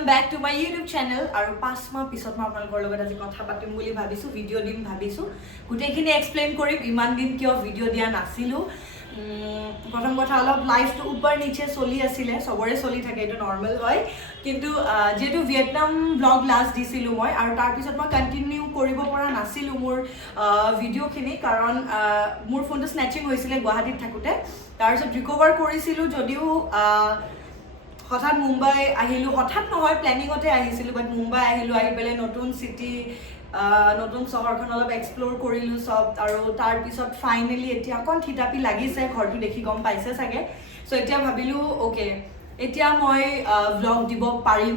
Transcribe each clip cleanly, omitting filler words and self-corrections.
welcome back to my YouTube channel. আৰু 5 মাহ পিছত মই আপোনালোকৰ লগত আজি কথা পাতিম বুলি ভাবিছো, ভিডিও দিম ভাবিছো। গুটেখিনি এক্সপ্লেইন কৰিম ইমান দিন কিয় ভিডিও দিয়া নাছিলো। প্ৰথম কথা অলপ লাইফটো ওপৰ নিচে চলি আছিলে, সবৰে চলি থাকে, এটা নৰ্মাল হয়। কিন্তু যেহেতু ভিয়েটনাম ব্লগ লাষ্ট দিছিলো মই, আৰু তাৰ পিছত মই কন্টিনিউ কৰিব পৰা নাছিলো মোৰ ভিডিওখিনি, কাৰণ মোৰ ফোনটো স্নেচিং হৈছিলে গুৱাহাটীত থাকোতে। তাৰপিছত ৰিকভাৰ কৰিছিলো যদিও হঠাৎ মুম্বাই আহিলো, হঠাৎ নহয় প্লেনিঙতে আহিছিলো, বাট মুম্বাই আহিলো, আহি পেলাই নতুন চিটি নতুন চহৰখন অলপ এক্সপ্ল'ৰ কৰিলো সব, আৰু তাৰপিছত ফাইনেলি এতিয়া অকণ থিতাপি লাগিছে, ঘৰটো দেখি গম পাইছে চাগে। চ' এতিয়া ভাবিলো অ'কে এতিয়া মই ভ্লগ দিব পাৰিম,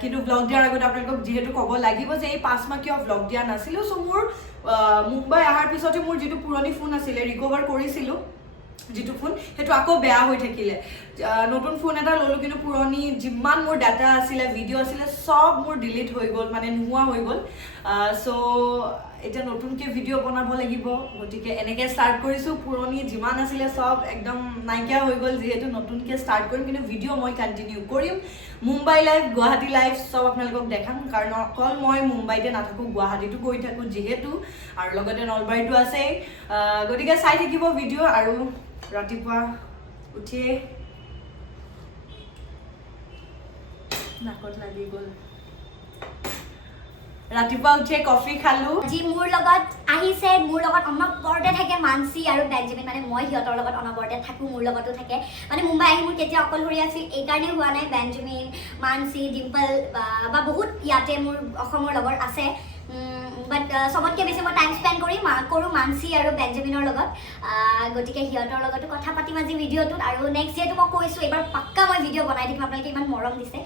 কিন্তু ভ্লগ দিয়াৰ আগত আপোনালোকক যিহেতু ক'ব লাগিব যে এই 5 মাহ কিয় ভ্লগ দিয়া নাছিলো। চ' মোৰ মুম্বাই অহাৰ পিছতে মোৰ যিটো পুৰণি ফোন আছিলে ৰিকভাৰ কৰিছিলো, যিটো ফোন সেইটো আকৌ বেয়া হৈ থাকিলে। নতুন ফোন এটা ল'লো, কিন্তু পুৰণি যিমান মোৰ ডাটা আছিলে ভিডিঅ' আছিলে সব মোৰ ডিলিট হৈ গ'ল, মানে নোহোৱা হৈ গ'ল। চ' এতিয়া নতুনকৈ ভিডিঅ' বনাব লাগিব, গতিকে এনেকৈ ষ্টাৰ্ট কৰিছোঁ। পুৰণি যিমান আছিলে সব একদম নাইকিয়া হৈ গ'ল, যিহেতু নতুনকৈ ষ্টাৰ্ট কৰিম, কিন্তু ভিডিঅ' মই কণ্টিনিউ কৰিম। মুম্বাই লাইফ, গুৱাহাটী লাইফ সব আপোনালোকক দেখাম, কাৰণ অকল মই মুম্বাইতে নাথাকোঁ, গুৱাহাটীতো গৈ থাকোঁ যিহেতু, আৰু লগতে নলবাৰীতো আছেই। গতিকে চাই থাকিব ভিডিঅ'। আৰু ৰাতিপুৱা উঠিয়ে নাকত লাগি গ'ল, ৰাতিপুৱা উঠিয়ে কফি খালো। আজি মোৰ লগত আহিছে, মোৰ লগত অনবৰতে থাকে মানসী আৰু বেঞ্জামিন, মানে মই সিহঁতৰ লগত অনবৰতে থাকোঁ, মোৰ লগতো থাকে। মানে মুম্বাই আহি মোৰ কেতিয়া অকলশৰীয়া ফিল এইকাৰণে হোৱা নাই, বেঞ্জামিন, মানসী, ডিম্পল বা বহুত ইয়াতে মোৰ অসমৰ লগৰ আছে। বাট চবতকৈ বেছি মই টাইম স্পেণ্ড কৰোঁ মানসী আৰু বেঞ্জামিনৰ লগত। গতিকে সিহঁতৰ লগতো কথা পাতিম আজি ভিডিঅ'টোত। আৰু নেক্সট যিহেতু মই কৈছোঁ এইবাৰ পাক্কা মই ভিডিঅ' বনাই দিম, আপোনালোকে ইমান মৰম দিছে।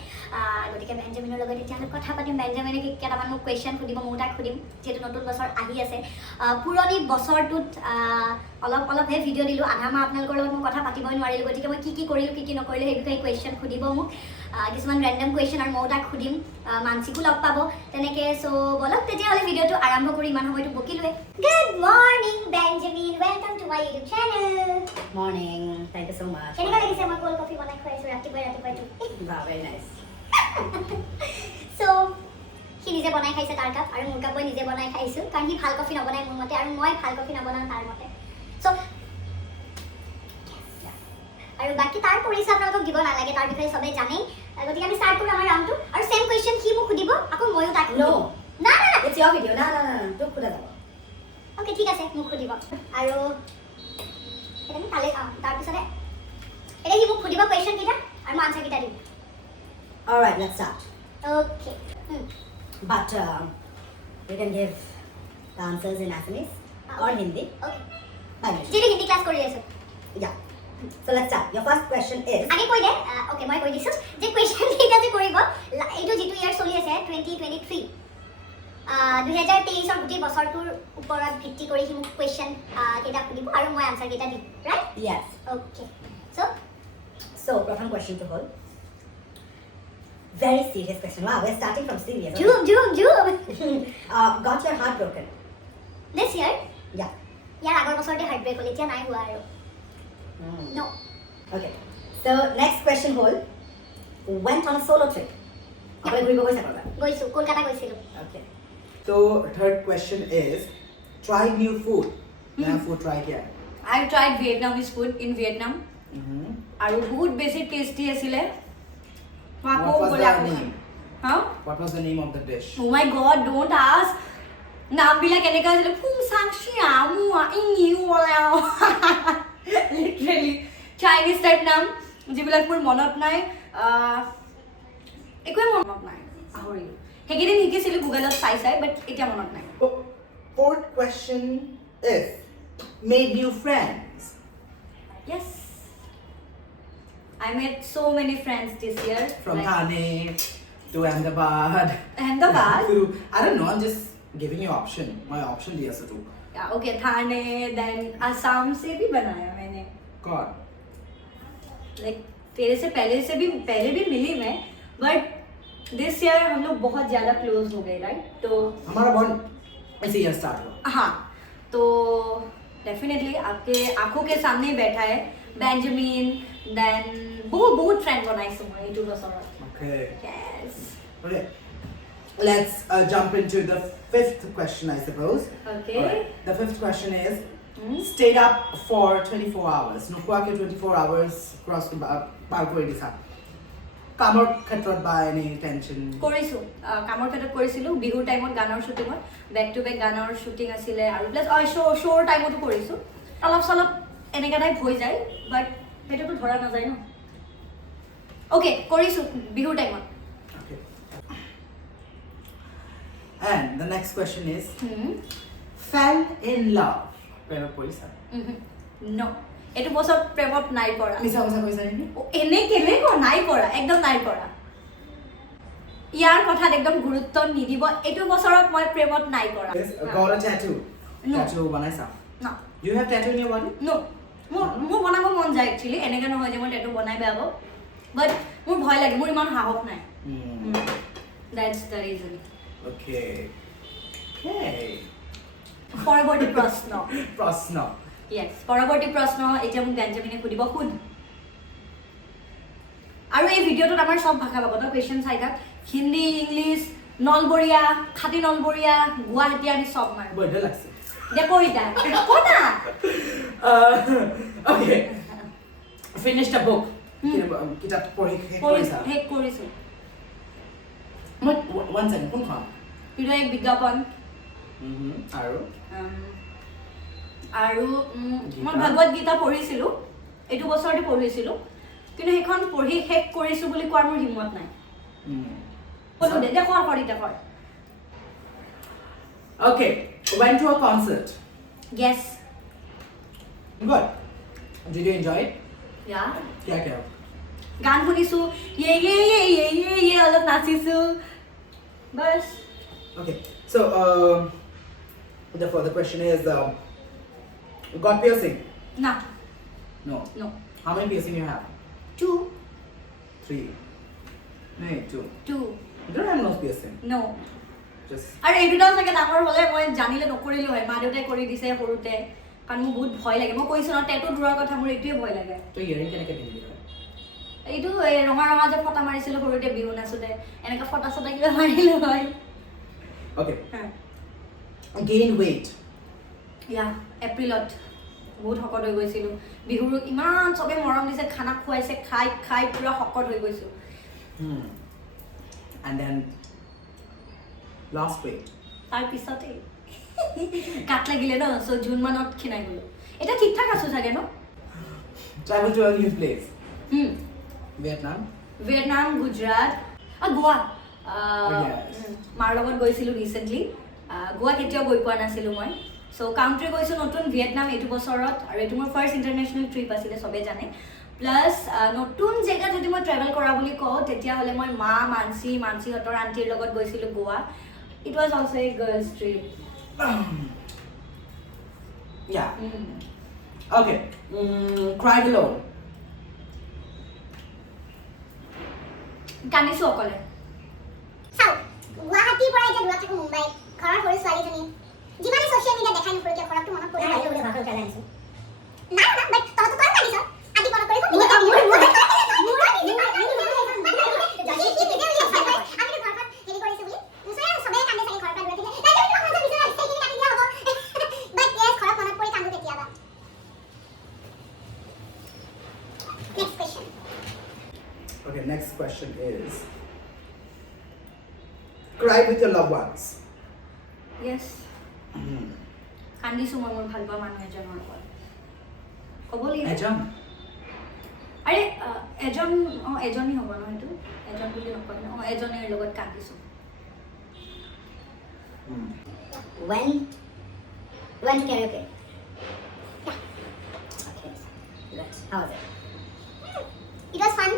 গতিকে বেঞ্জামিনৰ লগত এতিয়ালৈ কথা পাতিম। বেঞ্জামিনে কেইটামান মোক কুৱেশ্যন সুধিব, ময়ো তাক সুধিম, যিহেতু নতুন বছৰ আহি আছে। পুৰণি বছৰটোত অলপহে ভিডিঅ' দিলোঁ, আধা মাহ আপোনালোকৰ লগত মই কথা পাতিবই নোৱাৰিলোঁ। গতিকে মই কি কৰিলোঁ কি নকৰিলোঁ সেই বিষয়ে কুৱেশ্যন সুধিব মোক, কিছুমান ৰেণ্ডম কুৱেশ্যন, আৰু ময়ো তাক সুধিম। মানসীকো লগ পাব তেনেকৈ। চ' বলক তেতিয়াহ'লে ভিডিঅ'টো আৰম্ভ কৰি, ইমান সময়টো বকিলোৱে। Good morning Benjamin, welcome to my YouTube channel. Morning, thank you so' much. কেনেকুৱা লাগিছে মই কোল্ড কফি বনাই খুৱাইছোঁ ৰাতিপুৱাই? Very nice. চ' সি নিজে বনাই খাইছে তাৰ কাপ, আৰু মোৰ কাপ মই নিজে বনাই খাইছোঁ, কাৰণ সি ভাল কফি নবনাই মোৰ মতে, আৰু মই ভাল কফি নবনাওঁ তাৰ মতে। চ' আৰু বাকী তাৰ পৰিচয় আপোনালোকক দিব নালাগে, তাৰ বিষয়ে চবেই জানেই। গতিকে আমি ষ্টাৰ্ট কৰোঁ আমাৰ ৰাউণ্ডটো। আৰু ছেম কুৱেশ্যন সি মোক সুধিব, আকৌ ময়ো তাক সুধিম। না ইটছ ইয়ৰ ভিডিঅ'। না তোক সোধা যাব। অ'কে ঠিক আছে, মোক সুধিব। আৰু এটা আমি পালে তাৰপিছতে এতিয়া সি মোক সুধিব কুৱেশ্যনকেইটা, আৰু মই আনচাৰকেইটা দিম। Alright, let's start. Okay. But you can give the answers in Assamese or Hindi. Okay. Fine. যিটো হিন্দী ক্লাছ কৰি আছোঁ। Yeah. So let's start. Your first question is. আগে কৈ দে। অ'কে, মই কৈ দিছোঁ যে কুৱেশ্যনকেইটা যে কৰিব, এইটো যিটো ইয়াৰ চলি আছে 2023, 2023ৰ গোটেই বছৰটোৰ ওপৰত ভিত্তি কৰি সি মোক কুৱেশ্যন কেইটা সুধিব, আৰু মই আনচাৰকেইটা দিম, ৰাইট? Yes. অ'কে। So প্ৰথম কুৱেশ্যনটো হ'ল very serious question. Wow, we're starting from serious. Zoom. Got your heart broken? This year? Yeah. ইয়াৰ আগৰ বছৰতে হাৰ্ট ব্ৰেক হ'ল, এতিয়া নাই হোৱা আৰু। No. Okay. So next question হ'ল went on a solo trip. আপুনি ঘূৰিব গৈছে ক'ৰবাত? গৈছোঁ, কলকাতা গৈছিলোঁ। Okay. So third question is try new food. Naya food try kiya hai? I tried Vietnamese food in Vietnam, আৰু বহুত বেছি টেষ্টি আছিলে। What was the name? What was the name of the dish? Oh my god, don't ask. নামবিলাক এনেকুৱা আছিলে, ফুং চাং চিয়া মুয়া U ওলাও, লিটাৰেলি চাইনিজ টাইপ নাম, যিবিলাক মোৰ মনত নাই, একোৱে মনত নাই, পাহৰিলোঁ। সেইকেইদিন শিকিছিলোঁ গুগলত চাই, বাট এতিয়া মনত নাই। Fourth question is made new friends. Yes, I made so many friends this year. From Thane to Ahmedabad. Ahmedabad? I don't know, I'm just giving you option. My option दिया सर तू. Yeah, okay, Thane, then Assam से भी बनाया मैंने. कौन? Like तेरे से पहले भी मिली मैं, but this year हम लोग बहुत ज़्यादा क्लोज हो गए, right? तो हमारा बॉन्ड ऐसे ईयर स्टार्ट हुआ. हाँ, तो डेफिनेटली आपके आंखों के सामने बैठा है बेंजामिन, देन बहुत फ्रेंड बनाइছোঁ মই এইটো বছৰত। Okay. Yes. Okay. Let's jump into the fifth question, I suppose. Okay. Alright. The fifth question is, stayed up for 24 hours. Nokuake 24 hours cross to bar kori disa. Kamor khetrot ba any tension? কৰিছো কামৰ ক্ষেত্ৰত কৰিছিলো বিহুৰ টাইমত গানৰ শুটিঙত back to back গানৰ shooting আছিলে আৰু প্লাস শোৰ টাইমতো কৰিছো অলপ চলপ এনেকা টাইপ হৈ যায় বাট সেইটোতো ধৰা নাযায় ন ওকে কৰিছো বিহুৰ টাইমত Okay. And the next question is, fell in love. Pero poisa. নো এটো বছৰ প্ৰেমত নাই পৰা Misa koisa niki? এনে কেলে ক নাই পৰা একদম নাই পৰা ইয়াৰ কথাত একদম গুৰুত্ব নিদিব এটো বছৰত মই প্ৰেমত নাই পৰা Yes, got a tattoo. No. Tattoo banaisa. না You have tattoo in your body? নো মোৰ বনাব মন যায় একচুয়ালি এনেকা নহয় যে মই টেটু বনাই বেয়া পাওঁ বাট মোৰ ভয় লাগে মোৰ ইমান সাহস নাই that's the reason Okay. Hey. পৰৱৰ্তী প্ৰশ্ন Prasna. ইয়েস পৰৱৰ্তী প্ৰশ্ন এতিয়া মোক বেঞ্জামিনে সুধিব খুদ আৰু এই ভিডিঅ'টোত আমাৰ সব ভাষা পাব তো কোৱেশ্চন চাইকা হিন্দী ইংলিছ নলবৰীয়া খাটি নলবৰীয়া গুৱাহাটী আমি সব মাৰ Boy, lagse. দেখো এটা কোনা Okay. Finished a book. Kitab pori koisa. Hack কৰিছো One second. Kun kha? কিন্তু এক বিজ্ঞাপন Aru. আৰু মই ভাগৱত গীতা পঢ়িছিলো এইটো বছৰতে পঢ়িছিলো কিন্তু সেইখন পঢ়ি শেষ কৰিছো বুলি কোৱাৰ মোৰ হিম্মত নাই বলো দে দেখো কৰিটা কৰ Okay. Went to a concert. yes Good. Did you enjoy it? yeah Kya? গান শুনিছো ইয়ে অলপ নাচিছো বস Okay. So, the question is, got piercing? না No. no How many piercing you have? 2 3. No, 2. 2 You don't have nose piercing. no Just. আৰু এই দুটাও চাগে ডাঙৰ হলে মই জানিলে নকৰিলো হয় মা দেউতাই কৰি দিছে সৰুতে কাৰণ মোৰ বহুত ভয় লাগে মই কৈছো ন টেটু দূৰৰ কথা মোৰ এইটোৱে ভয় লাগে So, earring can I get in here? এইটো এই ৰঙা ৰঙা যে ফটা মাৰিছিলো সৰুতে বিহু নাচোতে এনেকা ফটা চটা কিবা মাৰিলো হয় Okay. Gain weight. ইয়া এপ্ৰিলত বহুত শকত হৈ গৈছিলো বিহুৰ ইমান চবে মৰম দিছে খানা খুৱাইছে খাই খাই পুৰা শকত হৈ গৈছো And then, lost weight. তাৰ পিছতে কাট লাগিলে ন সো জুন মানত খিনাই গলো এটা ঠিক ঠাক আছো চাগে ন Travel to a new place. Vietnam. Vietnam Gujarat Goa Yes. মাৰ লগত গৈছিলো ৰিসেন্টলি গোৱা কেতিয়াও গৈ পোৱা নাছিলো মই সো কাউন্ট্ৰি গৈছো নতুন ভিয়েটনাম এইটো বছৰত আৰু এইটো মোৰ ফাৰ্ষ্ট ইন্টাৰনেশ্যনেল ট্ৰিপ আছিলে সবে জানে প্লাস নতুন জেগা যদি মই ট্ৰেভেল কৰা বুলি কওঁ তেতিয়া হলে মই মা মানসিহঁতৰ আন্টিৰ লগত গৈছিলো Goa it was also a girls trip Yeah. Okay. Cried alone. কান্দিছো অকলে চাও গুৱাহাটীৰ পৰা এতিয়া দূৰত থাকো মুম্বাই ঘৰৰ সৰু ছোৱালীজনী যিমানে ছ'চিয়েল মিডিয়া দেখাই নুফুৰো কিয় ঘৰতটো মনত পৰি যায় বুলি ভাষণ চলাই আছো না না বাট তহঁত কোন কান্দিছ আদি মনত কৰি আমি তো ঘৰখন হেৰি কৰিছো বুলি মুছৰে সবে কান্দে চাগে ঘৰৰ পৰা দূৰত থাকিলে তাই তুমি কথা বিচাৰা সেইখিনি কান্দি দিয়া হ'ব বাট ইয়েছ ঘৰত মনত পৰি কান্দো কেতিয়াবা next question Okay, next question is, cry with your loved ones. yes কান্দিছো মই মোৰ ভাল পোৱা মানুহ এজনৰ লগত ক'ব লাগিব Ejam. আৰে এজন এজনী হ'ব ন সেইটো এজন বুলি নকয় ন এজনৰ লগত কান্দিছো Went to karaoke. Okay. Good. How was it? It was fun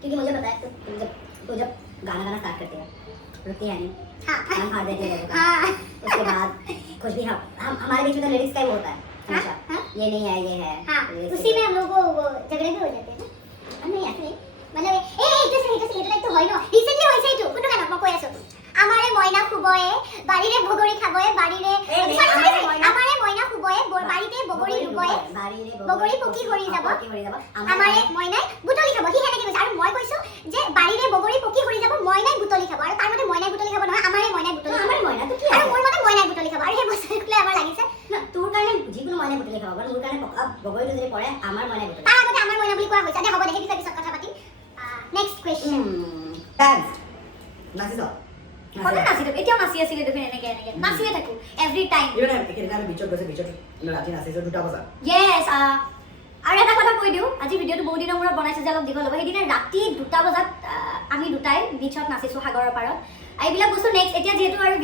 क्योंकि मुझे पता है तो जब गाना स्टार्ट करते हैं रुकती है नहीं हाँ हम हार देते हैं हाँ उसके बाद कुछ भी हम हमारे बीच में तो लिरिक्स का ही वो होता है हमेशा हाँ? ये नहीं है ये है हाँ ये उसी में हम लोग को वो झगड़े भी हो जाते हैं ना नहीं ऐसे नहीं मतलब ए इट लाइक तो হয় ন রিসেন্টলি হইছে এটো কোন গানা মই কৈ আছো আমারে ময়না খুবয়ে বাড়িরে বগরি খাবয়ে বাড়িরে আমারে ময়না খুবয়ে বাড়িতে বগরি রুবয়ে বগরি পকি হরি যাব আমারে ময়নায় বুটলি খাব সি হেনেকে কৈছে আৰু মই কৈছো যে বাৰীৰে বগৰী পকি সৰি যাব মইনাই বুটলি খাব আৰু তাৰ মতে মইনাই বুটলি খাব নহয় আমাৰে মইনাই বুটলি খাব আমাৰ মইনাটো কি আৰু আছে? মোৰ মতে মইনাই বুটলি খাব আৰু সেই বস্তুটোলে আমাৰ লাগিছে না, তোৰ কাৰণে যিকোনো মইনাই বুটলি খাব পাৰে মোৰ কাৰণে পকা বগৰীটো যদি পৰে আমাৰ মইনাই বুটলি তাৰ আগতে আমাৰ মইনা বুলি কোৱা হৈছে দে হ'ব দে সেই বিষয়ে পিছত কথা পাতিম নেক্সট কুৱেশ্যন ডান্স নাচিছ সদায় নাচিলো এতিয়াও নাচি আছিলে দেখোন এনেকে নাচিয়ে থাকো এভৰি টাইম ইভেন একেদিনা আমি বিচত গৈছে বিচত ৰাতি নাচিছো 2টা বজাত য়েছ আৰু এটা কথা কৈ দিওঁ আজি ভিডিঅ'টো বহুত দিনৰ মূৰত বনাইছে যে অলপ দীঘল হ'ব সেইদিনা ৰাতি 2টা বজাত আমি দুটাই বিচত নাচিছো সাগৰৰ পাৰত এইবিলাক বস্তু নেক্সট এতিয়া যিহেতু আৰু